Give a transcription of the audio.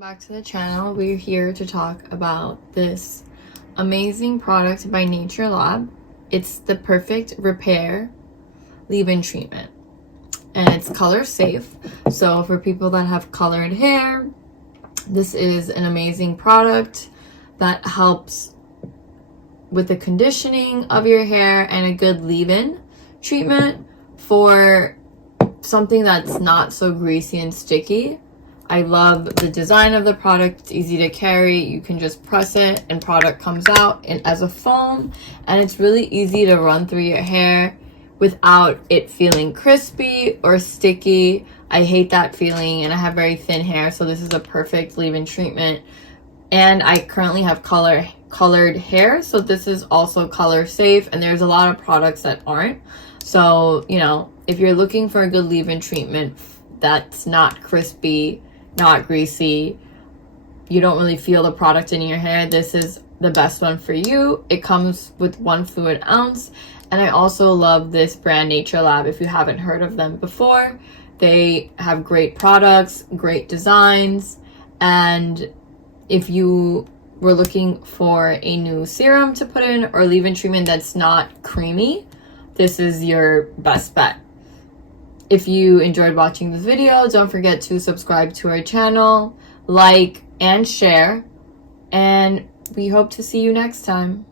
Back to the channel. We're here to talk about this amazing product by NatureLab. It's the perfect repair leave-in treatment, and it's color safe. So for people that have colored hair, this is an amazing product that helps with the conditioning of your hair and a good leave-in treatment for something that's not so greasy and sticky. I love the design of the product. It's easy to carry. You can just press it and product comes out as a foam, and it's really easy to run through your hair without it feeling crispy or sticky. I hate that feeling, and I have very thin hair, so this is a perfect leave-in treatment. And I currently have colored hair, so this is also color safe, and there's a lot of products that aren't. So, you know, if you're looking for a good leave-in treatment that's not crispy, not greasy, you don't really feel the product in your hair, this is the best one for you. It comes with 1 fluid ounce. And I also love this brand NatureLab. If you haven't heard of them before, they have great products, great designs. And if you were looking for a new serum to put in or leave-in treatment that's not creamy, this is your best bet. If you enjoyed watching this video, don't forget to subscribe to our channel, like, and share. And we hope to see you next time.